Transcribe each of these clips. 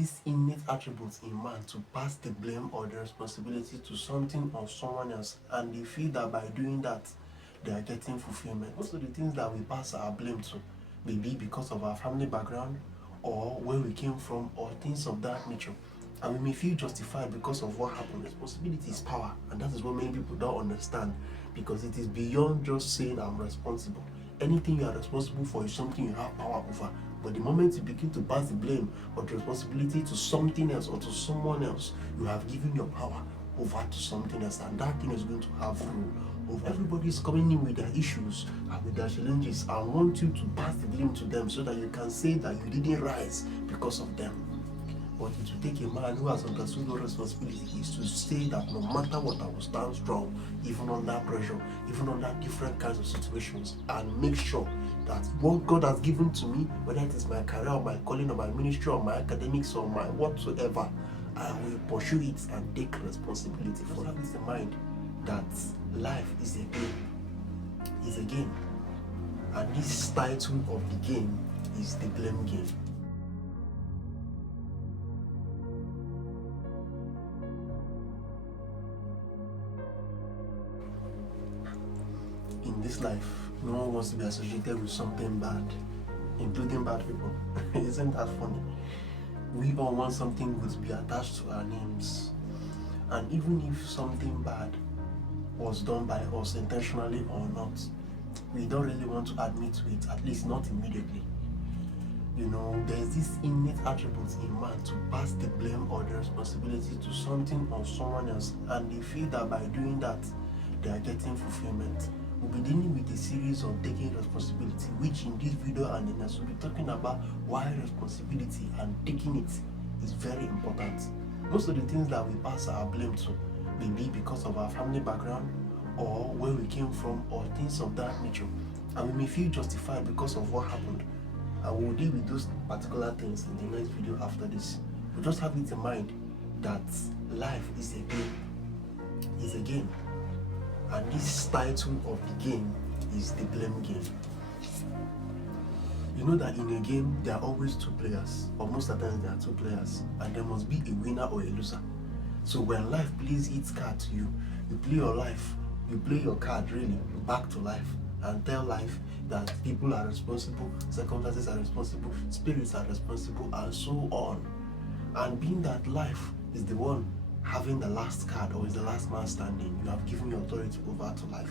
this innate attribute in man to pass the blame or the responsibility to something or someone else, and they feel that by doing that they are getting fulfillment. Most of the things that we pass our blame to may be because of our family background or where we came from or things of that nature, and we may feel justified because of what happened. Responsibility is power, and that is what many people don't understand, because it is beyond just saying I'm responsible. Anything you are responsible for is something you have power over. But the moment you begin to pass the blame or the responsibility to something else or to someone else, you have given your power over to something else, and that thing is going to have rule over. Everybody is coming in with their issues and with their challenges and want you to pass the blame to them so that you can say that you didn't rise because of them. But it will take a man who has understood what responsibility is to say that no matter what, I will stand strong, even under pressure, even under different kinds of situations, and make sure that what God has given to me, whether it is my career or my calling or my ministry or my academics or my whatsoever, I will pursue it and take responsibility for it. Have this in mind that life is a game, and this title of the game is the blame game. In this life, no one wants to be associated with something bad, including bad people. Isn't that funny? We all want something good to be attached to our names. And even if something bad was done by us intentionally or not, we don't really want to admit to it, at least not immediately. You know, there's this innate attribute in man to pass the blame or the responsibility to something or someone else, and they feel that by doing that, they are getting fulfillment. We'll be dealing with a series of taking responsibility, which in this video and the next we'll be talking about why responsibility and taking it is very important. Most of the things that we pass our blame to may be because of our family background or where we came from or things of that nature, and we may feel justified because of what happened. And we'll deal with those particular things in the next video after this. But just have it in mind that life is a game. And this title of the game is the blame game. You know that in a game, there are always two players, or most of the times there are two players, and there must be a winner or a loser. So when life plays its card to you, you play your life, you play your card really back to life, and tell life that people are responsible, circumstances are responsible, spirits are responsible, and so on. And being that life is the one having the last card or is the last man standing, you have given your authority over to life.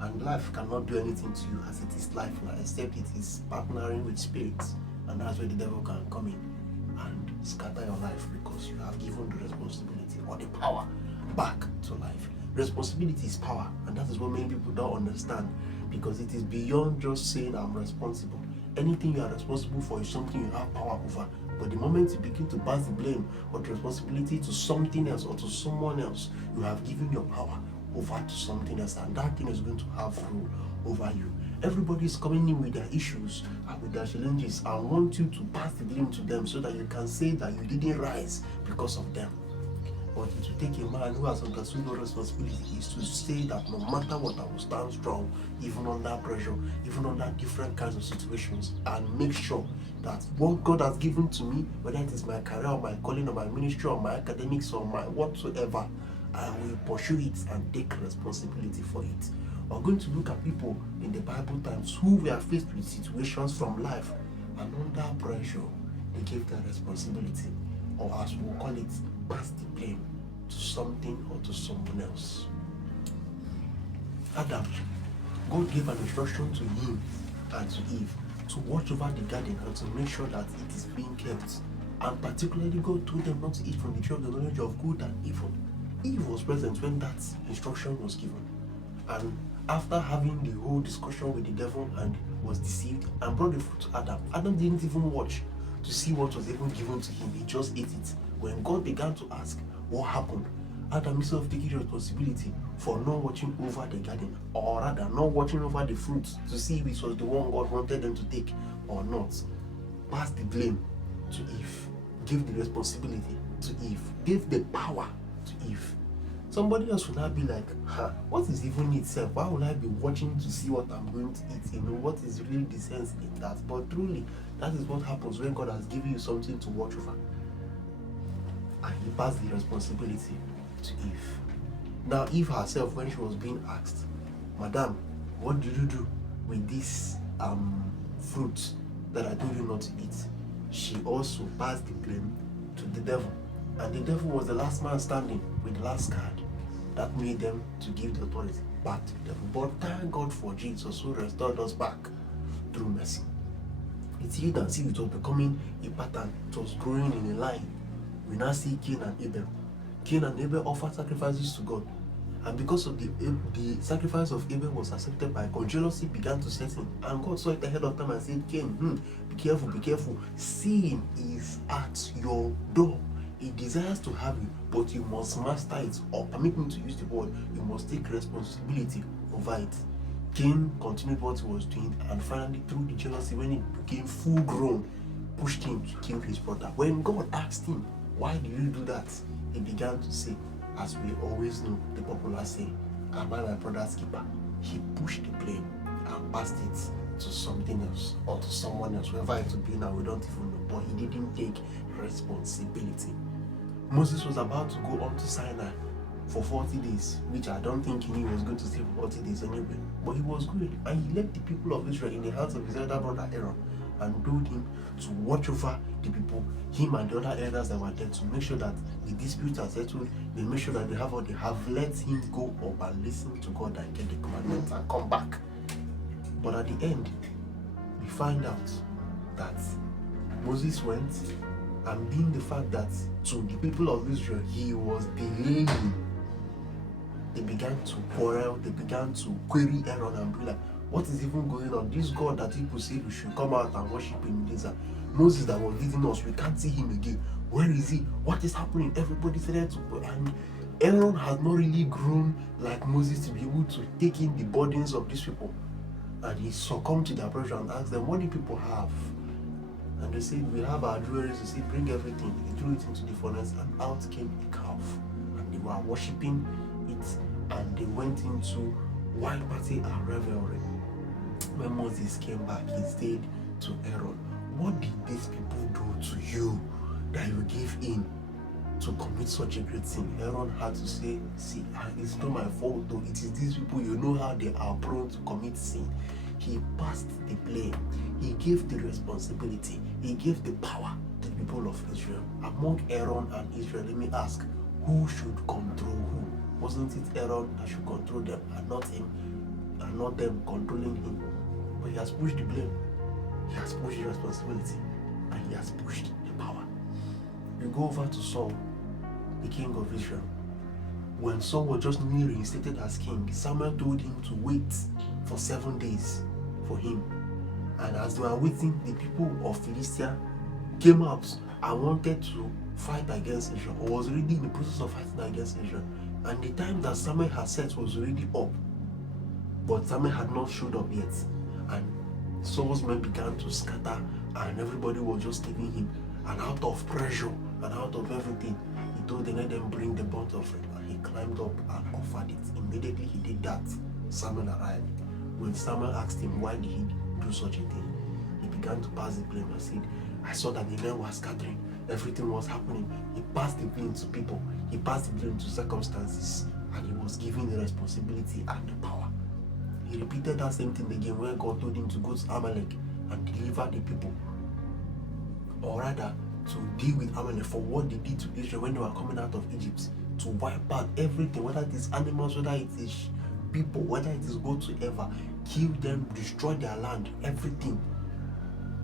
And life cannot do anything to you as it is life now, except it is partnering with spirits. And that's where the devil can come in and scatter your life, because you have given the responsibility or the power back to life. Responsibility is power, and that is what many people don't understand, because it is beyond just saying I'm responsible. Anything you are responsible for is something you have power over. But the moment you begin to pass the blame or the responsibility to something else or to someone else, you have given your power over to something else, and that thing is going to have rule over you. Everybody is coming in with their issues and with their challenges and want you to pass the blame to them so that you can say that you didn't rise because of them. But it will take a man who has understood what responsibility is to say that no matter what, I will stand strong, even under pressure, even under different kinds of situations, and make sure that what God has given to me, whether it is my career or my calling or my ministry or my academics or my whatsoever, I will pursue it and take responsibility for it. We're going to look at people in the Bible times who were faced with situations from life, and under pressure, they gave their responsibility, or as we'll call it, pass the blame to something or to someone else. Adam, God gave an instruction to him and to Eve to watch over the garden and to make sure that it is being kept. And particularly, God told them not to eat from the tree of the knowledge of good and evil. Eve was present when that instruction was given. And after having the whole discussion with the devil and was deceived and brought the fruit to Adam, Adam didn't even watch to see what was even given to him. He just ate it. When God began to ask what happened, Adam, instead of taking responsibility for not watching over the garden, or rather not watching over the fruit to see if it was the one God wanted them to take or not, passed the blame to Eve, gave the responsibility to Eve, gave the power to Eve. Somebody else will not be like, what is even itself? Why will I be watching to see what I'm going to eat? You know, what is really the sense in that? But truly, that is what happens when God has given you something to watch over. he passed the responsibility to Eve. Now, Eve herself, when she was being asked, Madam, what did you do with this fruit that I told you not to eat? She also passed the blame to the devil. And the devil was the last man standing with the last card. That made them to give the authority back to the devil. But thank God for Jesus who restored us back through mercy. It's you that see it was becoming a pattern. It was growing in a line. We now see Cain and Abel. Cain and Abel offered sacrifices to God. And because of the sacrifice of Abel was accepted by God, jealousy began to set in. And God saw it ahead of time and said, Cain, be careful, be careful. Sin is at your door. It desires to have you, but you must master it, or permit me to use the word, you must take responsibility over it. Cain continued what he was doing, and finally, through the jealousy, when he became full grown, pushed him to kill his brother. When God asked him, why did you do that? He began to say, as we always know, the popular saying, am I my brother's keeper? He pushed the blame and passed it to something else, or to someone else, whoever it would be now, we don't even know, but he didn't take responsibility. Moses was about to go on to Sinai for 40 days, which I don't think he knew he was going to stay for 40 days anyway. But he was going, and he left the people of Israel in the hands of his elder brother Aaron and told him to watch over the people, him and the other elders that were there, to make sure that the disputes are settled. They make sure that they have what they have. Let him go up and listen to God and get the commandments and come back. But at the end, we find out that Moses went, and being the fact that to the people of Israel he was delaying, they began to quarrel, they began to query Aaron and be like, what is even going on? This God that people say we should come out and worship in desert, Moses that was leading us, we can't see him again. Where is he? What is happening? Everybody said to, and Aaron has not really grown like Moses to be able to take in the burdens of these people. And he succumbed to their pressure and asked them, what do people have? And they said, we have our jewelry. They said, bring everything. They threw it into the furnace, and out came a calf. And they were worshipping it, and they went into wild party and revelry. When Moses came back, he said to Aaron, what did these people do to you that you gave in to commit such a great sin? Aaron had to say, see, it's not my fault though. It is these people, you know how they are prone to commit sin. He passed the blame. He gave the responsibility. He gave the power to the people of Israel. Among Aaron and Israel, let me ask, who should control who? Wasn't it Aaron that should control them and not him, and not them controlling him? But he has pushed the blame. He has pushed the responsibility, and he has pushed the power. You go over to Saul, the king of Israel. When Saul was just newly reinstated as king, Samuel told him to wait for 7 days for him. And as they were waiting, the people of Philistia came out and wanted to fight against Israel, or was already in the process of fighting against Israel. And the time that Samuel had set was already up, but Samuel had not showed up yet. And Saul's men began to scatter, and everybody was just leaving him. And out of pressure and out of everything, he told them, let them bring the burnt offering. And he climbed up and offered it. Immediately he did that, Samuel arrived. When Samuel asked him why did he do such a thing, he began to pass the blame and said, I saw that the men were scattering, everything was happening. He passed the blame to people, he passed the blame to circumstances, and he was given the responsibility and the power. He repeated that same thing again when God told him to go to Amalek and deliver the people, or rather to deal with Amalek for what they did to Israel when they were coming out of Egypt, to wipe out everything, whether it is animals, whether it is people, whether it is whatsoever, kill them, destroy their land, everything.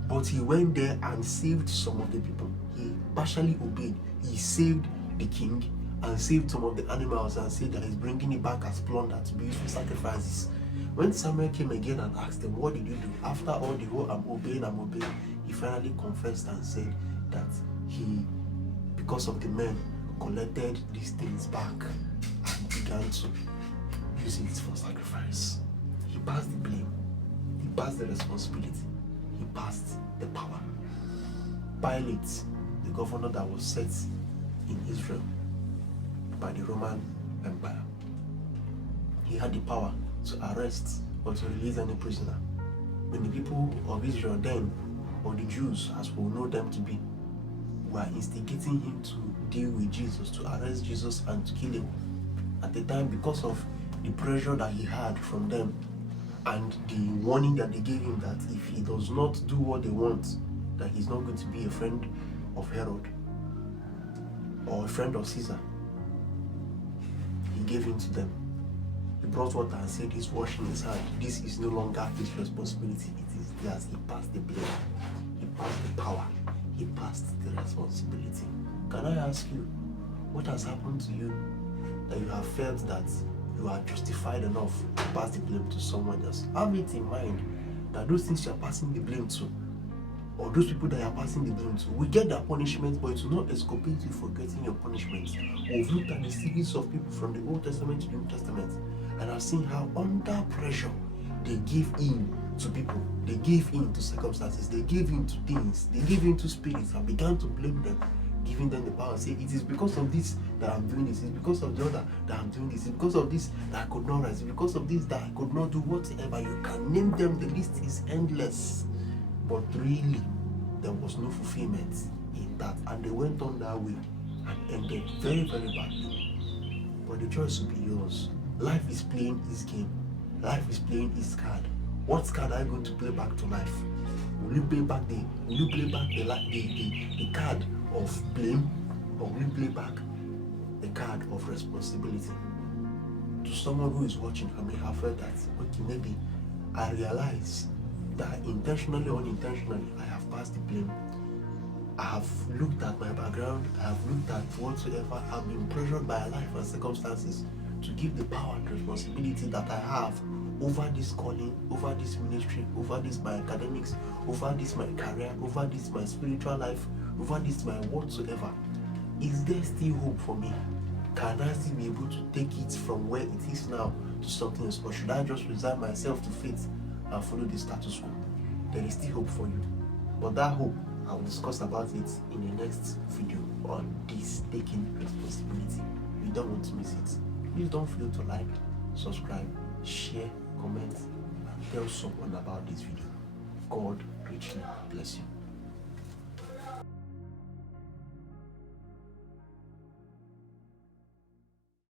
But he went there and saved some of the people. He partially obeyed. He saved the king and saved some of the animals and said that he's bringing it back as plunder to be used for sacrifices. When Samuel came again and asked him, what did you do? After all the whole I'm obeying, he finally confessed and said that he, because of the men, collected these things back and began to use it for sacrifice. He passed the blame. He passed the responsibility. He passed the power. Pilate, the governor that was set in Israel by the Roman Empire, he had the power to arrest or to release any prisoner. When the people of Israel then, or the Jews as we know them to be, were instigating him to deal with Jesus, to arrest Jesus and to kill him. At the time, because of the pressure that he had from them and the warning that they gave him that if he does not do what they want, that he's not going to be a friend of Herod or a friend of Caesar, he gave in to them. He brought water and said he's washing his hand. This is no longer his responsibility. It is theirs. He passed the blame. He passed the power. He passed the responsibility. Can I ask you, what has happened to you that you have felt that you are justified enough to pass the blame to someone else? Have it in mind that those things you are passing the blame to, or those people that you are passing the blame to, will get their punishment, but it will not exculpate you for getting your punishment. We've looked at the series of people from the Old Testament to the New Testament, and I've seen how under pressure they give in to people, they gave in to circumstances, they gave in to things, they gave in to spirits and began to blame them, giving them the power and say, it is because of this that I'm doing this, it's because of the other that I'm doing this, it's because of this that I could not rise, it's because of this that I could not do whatever. You can name them, the list is endless. But really, there was no fulfillment in that, and they went on that way and ended very, very badly. But the choice will be yours. Life is playing its game. Life is playing its card. What card are you going to play back to life? Will you play back the card of blame, or will you play back the card of responsibility? To someone who is watching, I may have heard that, okay, maybe I realize that intentionally or unintentionally I have passed the blame. I have looked at my background, I have looked at whatsoever, I've been pressured by life and circumstances to give the power and responsibility that I have over this calling, over this ministry, over this my academics, over this my career, over this my spiritual life, over this my whatsoever. Is there still hope for me? Can I still be able to take it from where it is now to something else, or should I just resign myself to fate and follow the status quo? There is still hope for you, but that hope, I will discuss about it in the next video on this taking responsibility. You don't want to miss it. Please don't forget to like, subscribe, share, comment, and tell someone about this video. God richly bless you.